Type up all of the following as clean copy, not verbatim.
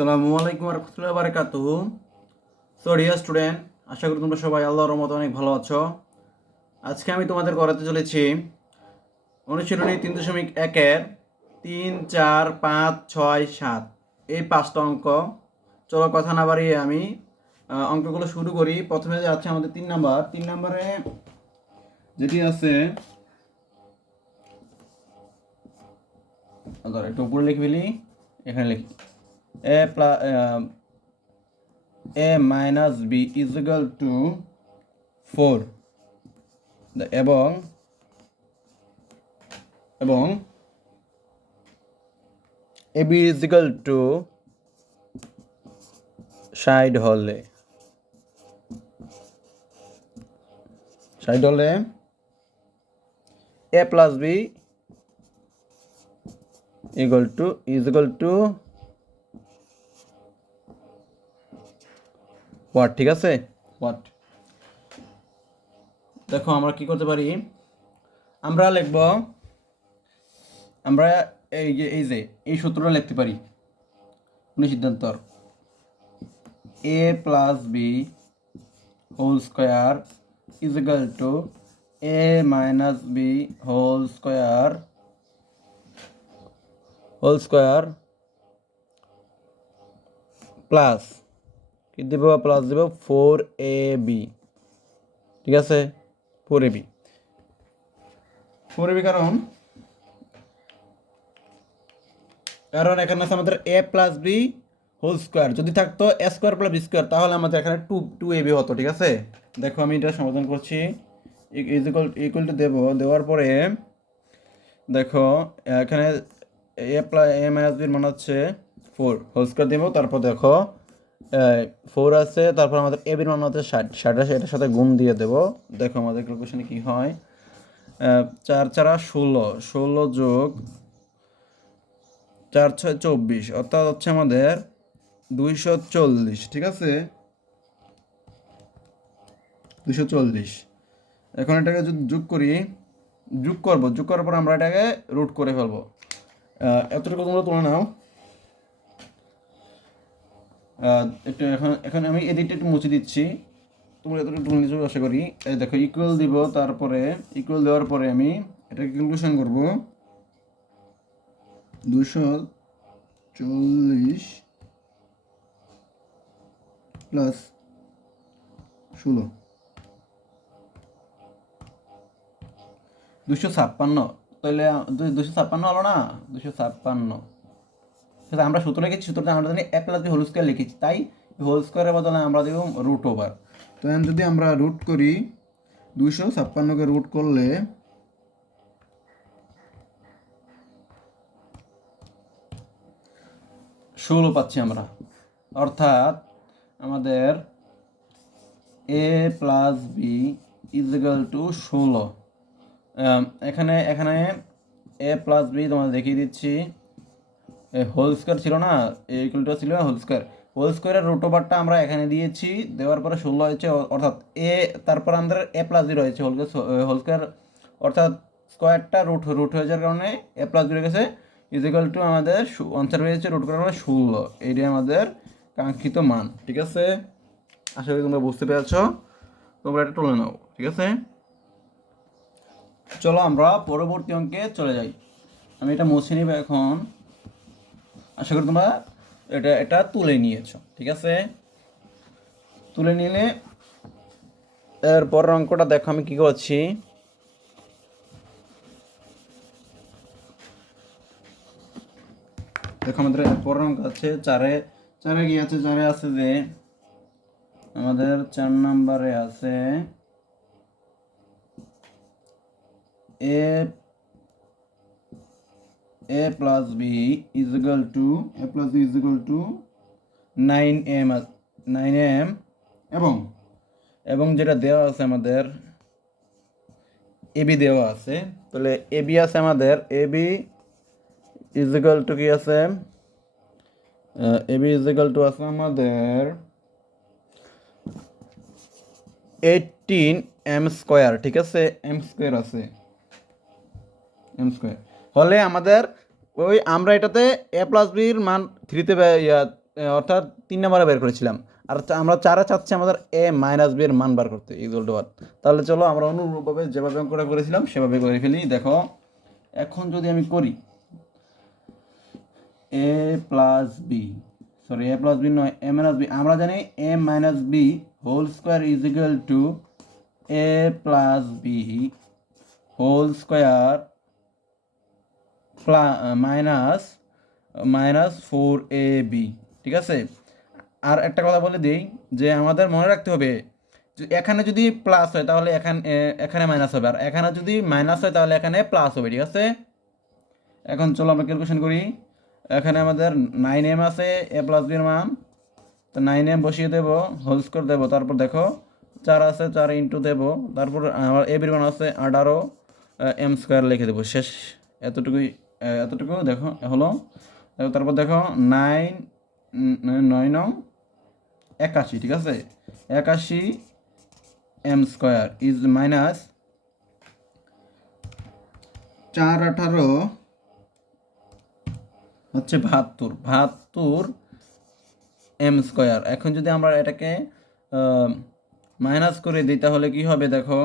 আসসালামু আলাইকুম রহমতুল্লাহি ওয়া বারাকাতুহু। সো ডিয়ার স্টুডেন্ট, আশা করি তোমরা সবাই আল্লাহর রহমতে অনেক ভালো আছো। আজকে আমি তোমাদের করাতে চলেছি অনুশীলনী 3.1-এর 3, 4, 5, 6, 7 এই 5টা অঙ্ক। চলো কথা না বাড়িয়ে আমি অঙ্কগুলো শুরু করি। প্রথমে যে আছে আমাদের 3 নাম্বারে যেটি আছে, ধর একটু উপরে লিখে ফেলি, এখানে লিখি a minus b is equal to 4 এবং ab is equal to 60 হলে a plus b is equal to what? ঠিক আছে, what? দেখো আমরা কি করতে পারি, আমরা লিখব, আমরা এই সূত্রটা লিখতে পারি সিদ্ধান্তর a plus b whole square is equal to a minus b whole square plus কি দেব, প্লাস দেব 4ab। ঠিক আছে, 4ab কারণ এখানে আছে আমাদের a plus b whole square. যদি থাকতো a square plus b square তাহলে আমাদের এখানে 2ab হতো। ঠিক আছে, দেখো আমি এটা সমাধান করছি। ইকুয়াল টু দেওয়ার পরে দেখো এখানে a মাইনাস b মান হচ্ছে 4 হোল স্কোয়ার দেবো। তারপর দেখো 4 আছে, তারপর আমাদের a b মান হচ্ছে 60 আছে, এটার সাথে গুণ দিয়ে দেবো। দেখো আমাদের ক্যালকুলেশনে কি হয়, 4 4 16 যোগ 4 6 24, অর্থাৎ হচ্ছে আমাদের 240। ঠিক আছে, 240। এখন এটাকে যদি যোগ করার পর আমরা এটাকে রুট করে ফেলবো। এতটুকু তোমরা তুলে নাও। একটু এখন আমি এদিকটা একটু মুছে দিচ্ছি, তোমরা এতটুকু তুলে নিচ্ছ আশা করি। এই দেখো ইকুয়াল দিব, তারপরে ইকুয়াল দেওয়ার পরে আমি এটাকে ক্যালকুলেশন করব। 240 প্লাস 16 256, তাহলে 256 হলো না, 256। আমরা সূত্র লিখেছি, সূত্রটা আমরা জানি a plus b whole square লিখেছি, তাই হোল স্কোয়ারের বদলে আমরা দেব রুট ওভার। তো এখন যদি আমরা রুট করি, 256কে রুট করলে 16 পাচ্ছি আমরা। অর্থাৎ আমাদের a plus b is equal two 16। এখানে a প্লাস b তোমাদের দেখিয়ে দিচ্ছি, হোল স্কোয়ার ছিল না, ইকুয়ালটা ছিল হোল স্কোয়ারের রুট ওভারটা আমরা এখানে দিয়েছি, দেওয়ার পরে 16 হয়েছে। অর্থাৎ এ, তারপর আমাদের a প্লাস b রয়েছে হোল স্কোয়ার, অর্থাৎ স্কোয়ারটা রুট হয়ে যাওয়ার কারণে a প্লাস b গেছে ইজ ইকুয়াল টু আমাদের আনসার হয়েছে রুট করার মানে 16। এইটাই আমাদের কাঙ্ক্ষিত মান। ঠিক আছে, আশা করি তোমরা বুঝতে পেরেছ। তোমরা এটা তুলে নাও। ঠিক আছে, চলো আমরা পরবর্তী অঙ্কে চলে যাই। আমি এটা মুছে নিব এখন। আশা করি তোমরা এটা তুলে নিয়েছো। ঠিক আছে, তুলে নিলে এরপরের অঙ্কটা দেখো আমি কি করছি। দেখো আমাদের পরের অঙ্ক আছে চারে কি আছে, চারে আছে যে আমাদের 4 নম্বরে আছে a plus b is equal to 9m এবং যেটা দেওয়া আছে আমাদের ab দেওয়া আছে। তাহলে ab আছে আমাদের, ab is equal to কি আছে, ab is equal to আছে আমাদের 18m স্কোয়ার। ঠিক আছে, m স্কোয়ার আছে, m স্কোয়ার হলে আমাদের ওই আমরা এটাতে a প্লাস বির মান 3তে অর্থাৎ 3 নম্বরে বের করেছিলাম, আর আমরা 4-এ চাচ্ছি আমাদের a মাইনাস b এর মান বার করতে ইকুয়াল টু 1। তাহলে চলো আমরা অনুরূপভাবে যেভাবে অঙ্কটা করেছিলাম সেভাবে করে ফেলি। দেখো এখন যদি আমি করি a plus b, sorry a plus b নয়, a মাইনাস বি, আমরা জানি a minus b whole square is equal to a plus b whole square minus minus 4ab, ঠিক আছে। আর একটা কথা বলে দিই যে আমাদের মনে রাখতে হবে এখানে যদি প্লাস হয় তাহলে এখানে মাইনাস হবে, আর এখানে যদি মাইনাস হয় তাহলে এখানে প্লাস হবে, ঠিক আছে। এখন চলো আমরা ক্যালকুলেশন করি। এখানে আমাদের 9m আছে a প্লাস বির মান, তো 9m বসিয়ে দেবো, হোল স্কোয়ার দেবো, তারপর দেখো 4 আছে 4 ইন্টু দেবো, তারপর আমার a বির মান আছে 18 m স্কোয়ার লিখে দেবো, শেষ। এতটুকুই, এতটুকু দেখো হলো। তারপর দেখো 9 9 81, ঠিক আছে। 81 m স্কোয়ার ইজ মাইনাস 4 18 হচ্ছে 72 m স্কোয়ার। এখন যদি আমরা এটাকে মাইনাস করে দিই তাহলে কি হবে দেখো,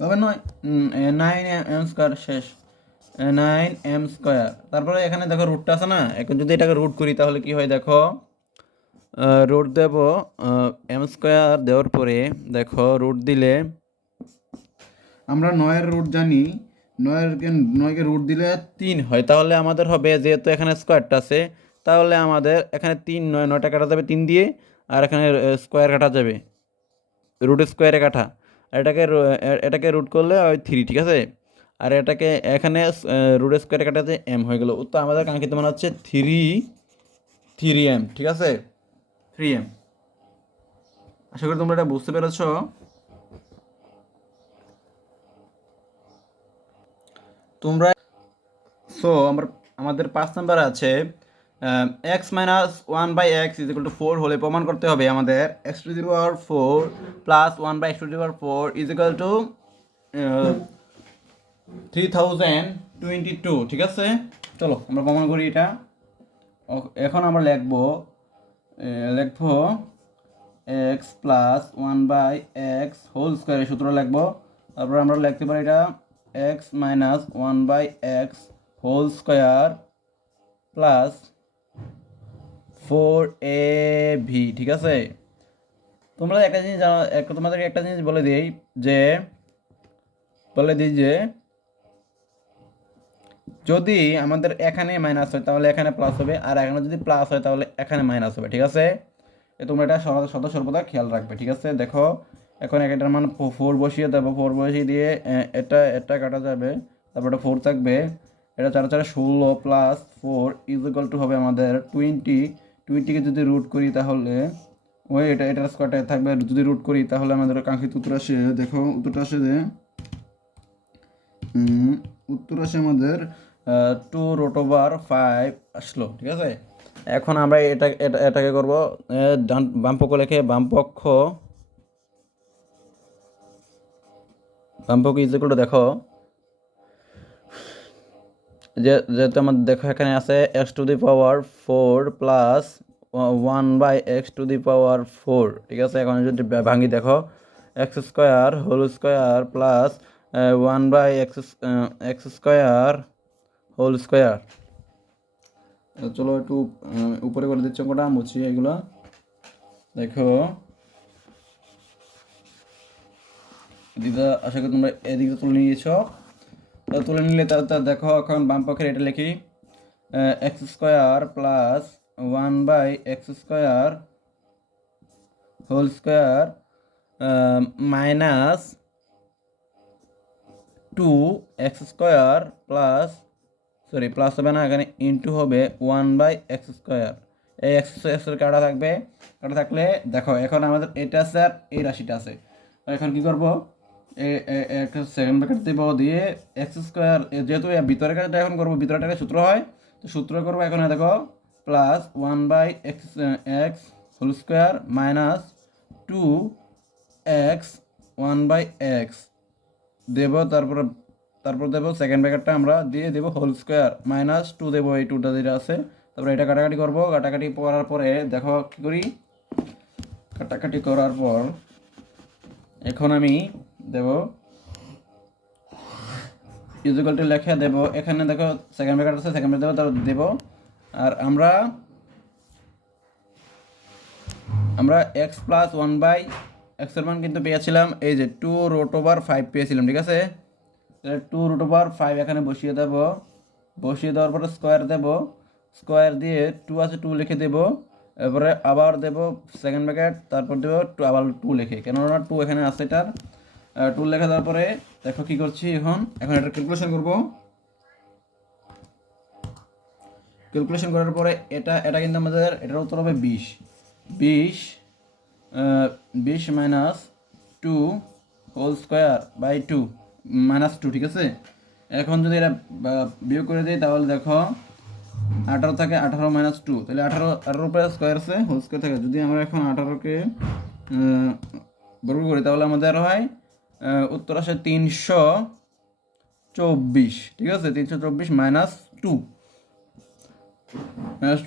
হবে 9m স্কোয়ার, শেষ। 9m স্কোয়ার, তারপরে এখানে দেখো রুটটা আছে না, এখন যদি এটাকে রুট করি তাহলে কি হয় দেখো, রুট দেব m স্কোয়ার দেওয়ার পরে দেখো রুট দিলে আমরা 9-এর রুট জানি, 9কে রুট দিলে 3 হয়, তাহলে আমাদের হবে যেহেতু এখানে স্কোয়ারটা আছে তাহলে আমাদের এখানে 3 9টা কাটা যাবে 3 দিয়ে, আর এখানে স্কোয়ার কাটা যাবে, রুট স্কোয়ারে কাটা, আর এটাকে রুট করলে ওই 3, ঠিক আছে। আর এটাকে এখানে রুট স্কোয়ারে কাটাতে m হয়ে গেল, তো আমাদের কাঙ্ক্ষিত মান হচ্ছে 3m, ঠিক আছে, 3m। আশা করি তোমরা এটা বুঝতে পেরেছো। তোমরা আমাদের 5 নাম্বার আছে x minus 1/x is equal two 4 হলে প্রমাণ করতে হবে আমাদের x to the power 4 plus 1/x to the power 4 is equal two 3022, ঠিক আছে। চলো আমরা প্রমাণ করি এটা। এখন আমরা লিখবো x প্লাস 1/x হোল স্কোয়ারের সূত্র লিখবো, তারপর আমরা লিখতে পারি এটা x minus 1/x whole square plus 4ab, ঠিক আছে। তোমরা একটা জিনিস জানো, তোমাদেরকে একটা জিনিস বলে দিই যে যদি আমাদের এখানে মাইনাস হয় তাহলে এখানে প্লাস হবে, আর এখানে যদি প্লাস হয় তাহলে এখানে মাইনাস হবে, ঠিক আছে। তোমরা এটা সর্বদা খেয়াল রাখবে, ঠিক আছে। দেখো এখন এটার মান 4 বসিয়ে দেবো, 4 বসিয়ে দিয়ে এটা কাটা যাবে, তারপর এটা 4 থাকবে, এটা 4 4 16 প্লাস 4 ইজ ইকুয়াল টু হবে আমাদের 20কে যদি রুট করি তাহলে ওই এটার স্কোয়ারটা থাকবে, যদি রুট করি তাহলে আমাদের কাঙ্ক্ষিত উত্তর আসে। দেখো উত্তরটা আসে যে উত্তর আসে আমাদের 2√5 আসলো, ঠিক আছে। এখন আমরা এটাকে করবো বাম পক্ষ লিখে বাম পক্ষ ইজ ইকুয়াল টু দেখো যেহেতু আমাদের দেখো এখানে আছে x to the power 4 plus 1/x to the power 4, ঠিক আছে। এখন যদি ভাঙি দেখো x square whole square plus 1/x square whole square. চলো একটু উপরে করে দিচ্ছি অঙ্কটা, মুছি এগুলো। দেখো এদিকে আশা করি তোমরা এদিকে তুলে নিয়েছ, তুলে নিলে তার দেখো এখন বাম পক্ষের এটা লিখি x square plus 1/x square whole square minus 2x square plus, sorry plus হবে না, এখানে ইন্টু হবে 1/x স্কোয়ার। এই এক্স স্কোয়ার কাটা থাকলে দেখো এখন আমাদের এটা আছে আর এই রাশিটা আছে, এখন কি করবো, সেকেন্ড ব্র্যাকেট দেবো, দিয়ে এক্স স্কোয়ার, যেহেতু ভিতরের কাজটা এখন করবো, ভিতরেরটাকে সূত্র হয়, তো সূত্র করবো এখন দেখো plus 1/x whole square minus 2x 1/x দেব, তারপর দেব সেকেন্ড ব্র্যাকেটটা আমরা দিয়ে দেব হোল স্কোয়ার -2 দেবো, এই 2টা যেটা আছে। তারপরে এটা কাটাকাটি করবো, কাটাকাটি করার পরে দেখো কী করি, কাটাকাটি করার পর এখন আমি দেব ইকুয়াল টু লেখা দেব, এখানে দেখো সেকেন্ড ব্র্যাকেট আছে, সেকেন্ড ব্র্যাকেট দেবো, তারপর দেব। আর আমরা x + 1/x এর মান কিন্তু পেয়েছিলাম এই যে 2√5 পেয়েছিলাম, ঠিক আছে। 2√5 এখানে বসিয়ে দেব, বসিয়ে দেওয়ার পরে স্কোয়ার দেব, স্কোয়ার দিয়ে 2 আছে 2 লিখে দেব, এরপরে আবার দেব সেকেন্ড ব্র্যাকেট, তারপর দেব আবার 2 লিখে, কেননা 2 এখানে আছে, এটার 2 লেখা দেওয়ার পরে দেখো কি করছি, এখন এটা ক্যালকুলেশন করব। ক্যালকুলেশন করার পরে এটা কিন্তু আমাদের এটার উত্তর হবে 20 -2 হোল স্কোয়ার বাই 2 -2, ঠিক আছে। এখন যদি এটা বিয়োগ করে দিই তাহলে দেখো 18 থাকে, 18 - 2, তাহলে 18 উপরে স্কোয়ার আছে, হোল স্কোয়ার থাকে। যদি আমরা এখন 18কে বর্গ করি তাহলে আমাদের হয় উত্তর আসে 324, ঠিক আছে। 324 -2,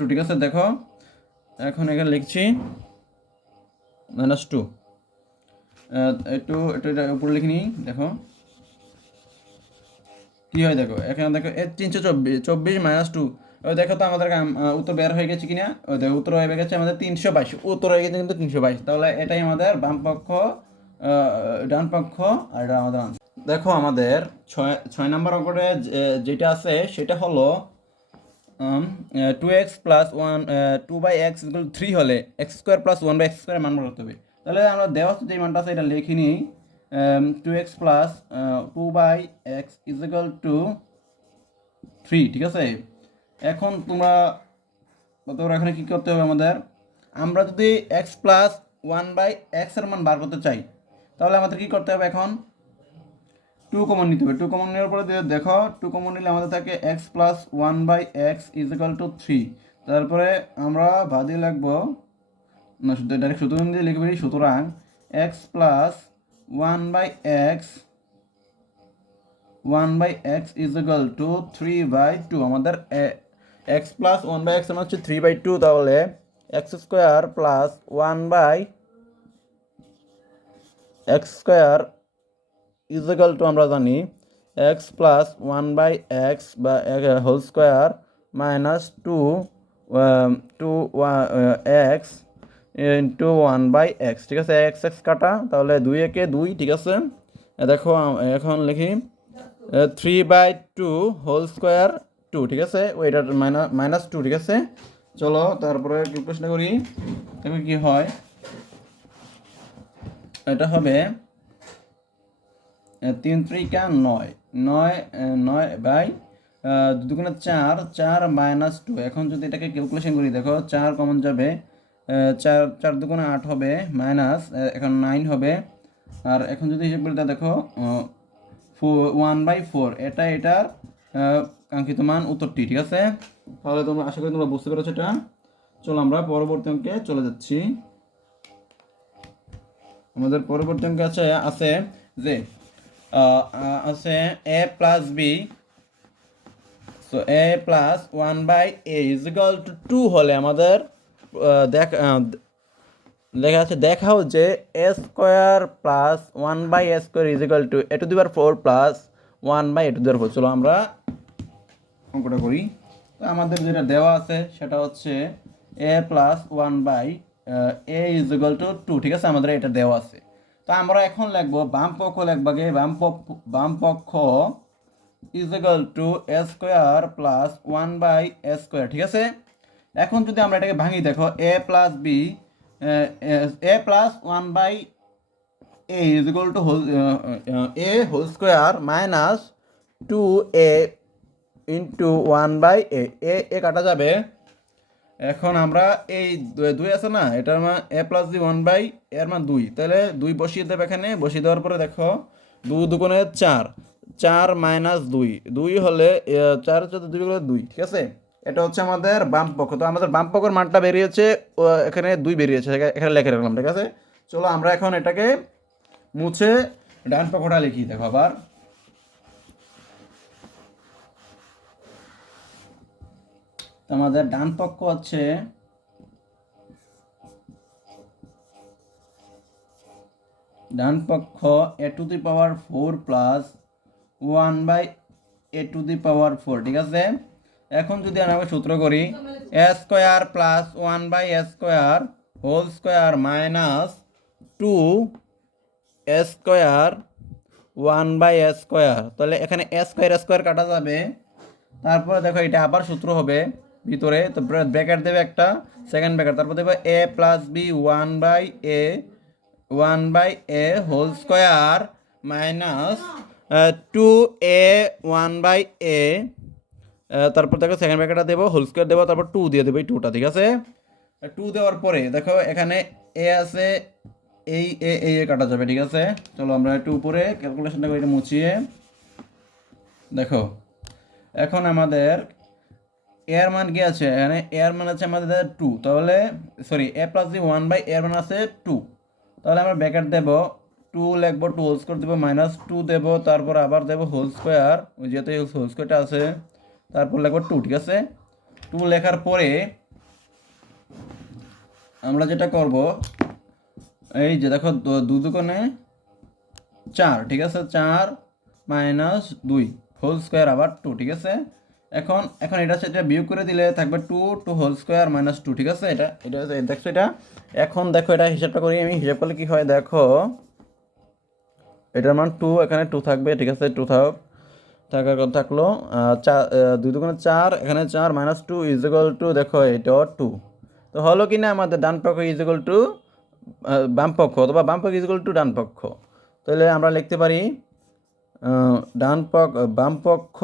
ঠিক আছে। দেখো এখন এখানে লিখছি -2, একটু এটা উপরে লিখে নিই, দেখো কি হয়। দেখো এখানে দেখো 324 -2, ওই দেখো তো আমাদের উত্তর বের হয়ে গেছে কিনা, ওই দেখো উত্তর হয়ে গেছে আমাদের 322, উত্তর হয়ে গেছে কিন্তু 322। তাহলে এটাই আমাদের বাম পক্ষ, ডান পক্ষ, আর এটা আমাদের আনসার। দেখো আমাদের 6 নম্বর অঙ্কটা যেটা আছে সেটা হলো 2x + 2/x = 3 হলে x² + 1/x² মান বার করতে হবে। তাহলে আমরা দেওয়া যে মানটা আছে এটা লিখে নিই, 2x + 2/x = 3, ঠিক আছে। এখন তোমরা এখানে কী করতে হবে আমাদের, আমরা যদি x + 1/x এর মান বার করতে চাই তাহলে আমাদের কী করতে হবে, এখন 2 কমন নিতে হবে। 2 কমন নেওয়ার পরে দেখো 2 কমন নিলে আমাদের থাকে x + 1/x = 3। তারপরে আমরা বাদে লিখবো না, শুধু ডাইরেক্ট সূত্র দিয়ে লিখবি, সুতরাং x + 1/x = 3/2। আমাদের x + 1/x মানে হচ্ছে 3/2, তাহলে x² + 1/x² = আমরা জানি x + 1/x বা হোল স্কোয়ার -2x * 1/x, ঠিক আছে। x কাটা, তাহলে 2 একে 2, ঠিক আছে। দেখো এখন লিখি 3/2 হোল স্কোয়ার 2, ঠিক আছে, ওইটার -2, ঠিক আছে। চলো তারপরে ক্যালকুলেশন করি, দেখো কি হয়। এটা হবে 3 × 3 = 9, 9/2 × 4, 4 - 2। এখন যদি এটাকে ক্যালকুলেশন করি, দেখো 4 কমন যাবে, 4 2 × 8 হবে, মাইনাস এখন 9 হবে। আর এখন যদি হিসাব করি তা দেখো 1/4, এটার কাঙ্ক্ষিত মান উত্তরটি, ঠিক আছে। তাহলে তোমরা আশা করি তোমরা বুঝতে পেরেছো এটা। চলো আমরা পরবর্তী অঙ্কে চলে যাচ্ছি। আমাদের পরবর্তী অঙ্কে আছে যে আছে a + b, so a + 1/a = 2 হলে আমাদের লেখা আছে, দেখাও যে a² + 1/a² = a⁴ + 1/a⁴। চলো আমরা অঙ্কটা করি। তো আমাদের যেটা দেওয়া আছে সেটা হচ্ছে a + 1/a = 2, ঠিক আছে, আমাদের এটা দেওয়া আছে। তো আমরা এখন লিখবো বাম পক্ষ, লিখবাগে বাম পক্ষ = a² + 1/a², ঠিক আছে। এখন যদি আমরা এটাকে ভাঙি, দেখো a + b, a + 1/a = a whole square -2a * 1/a, এ কাটা যাবে। এখন আমরা এই 2 আছে না, এটার মান a + b 1/, এর মান 2, তাহলে 2 বসিয়ে দেবে এখানে। বসিয়ে দেওয়ার পরে দেখো 2 × 2 = 4, 4 - 2, 2 হলে 4 × 2 = 2, ঠিক আছে। এটা হচ্ছে আমাদের বাম পক্ষ। তো আমাদের বাম পক্ষের মানটা বেরিয়েছে, এখানে 2 বেরিয়েছে, এখানে লিখে রাখলাম, ঠিক আছে। চলো আমরা এখন এটাকে মুছে ডান পক্ষটা লিখি। দেখো আবার আমাদের ডান পক্ষ হচ্ছে ডান পক্ষ a⁴ প্লাস 1/a⁴, ঠিক আছে। এখন যদি আমরা সূত্র করি a² plus 1/a² whole square minus 2a², 1/a², তাহলে এখানে a² কাটা যাবে। তারপরে দেখো এটা আবার সূত্র হবে ভিতরে, তো ব্র্যাকেট দেবে একটা, সেকেন্ড ব্র্যাকেট, তারপর দেবে a plus b 1/a whole square minus 2a 1/a, তারপর দেখো সেকেন্ড ব্র্যাকেটটা দেবো, হোল স্কোয়ার দেবো, তারপর 2 দিয়ে দেবো এই 2টা, ঠিক আছে। 2 দেওয়ার পরে দেখো এখানে a আছে, এই এ কাটা যাবে, ঠিক আছে। চলো আমরা একটু উপরে ক্যালকুলেশনটা করে এটা মুছিয়ে দেখো। এখন আমাদের এর মান কি আছে, এখানে এর মান আছে আমাদের 2, তাহলে sorry a plus b 1/a এর মান আছে 2, তাহলে আমরা ব্র্যাকেট দেব 2 লিখবো, 2 হোল স্কোয়ার দেবো, মাইনাস 2 দেবো, তারপর আবার দেবো হোল স্কোয়ার, ওই যেহেতু হোল স্কোয়ারটা আছে, তারপর লিখবো 2, ঠিক আছে। 2 লেখার পরে আমরা যেটা করব, এই যে দেখো 2 দুগুণে 4, ঠিক আছে, 4 মাইনাস 2 হোল স্কোয়ার আবার 2, ঠিক আছে। এখন এটা সেটা বিয়োগ করে দিলে থাকবে 2 হোল স্কোয়ার মাইনাস 2, ঠিক আছে। এটা দেখছো এটা। এখন দেখো এটা হিসাবটা করি আমি, হিসাব করলে কি হয় দেখো, এটার মান 2, এখানে 2 থাকবে, ঠিক আছে, 2 থাকার কথা থাকলো। 2 দুগুণে 4, এখানে 4 মাইনাস 2 ইজ ইকুয়াল টু, দেখো এটাও 2। তো হলো কি না আমাদের ডান পক্ষ ইজ ইকুয়াল টু বাম পক্ষ, অথবা বাম পক্ষ ইজ ইকুয়াল টু ডান পক্ষ। তাহলে আমরা লিখতে পারি বাম পক্ষ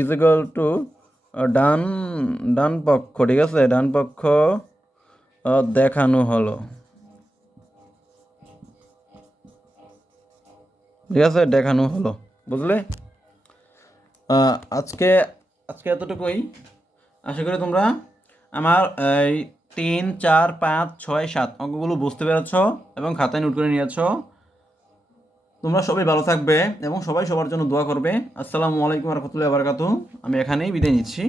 ইজ ইকুয়াল টু ডান পক্ষ, ঠিক আছে, ডান পক্ষ দেখানো হলো, ঠিক আছে, দেখানো হলো, বুঝলে। আজকে এতটুকুই। আশা করি তোমরা আমার এই 3, 4, 5, 6, 7 অঙ্কগুলো বুঝতে পেরেছ এবং খাতায় নোট করে নিয়েছ। তোমরা সবাই ভালো থাকবে এবং সবাই সবার জন্য দোয়া করবে। আসসালামু আলাইকুম ওয়া রাহমাতুল্লাহি ওয়া বারাকাতুহু। আমি এখানেই বিদায় নিচ্ছি।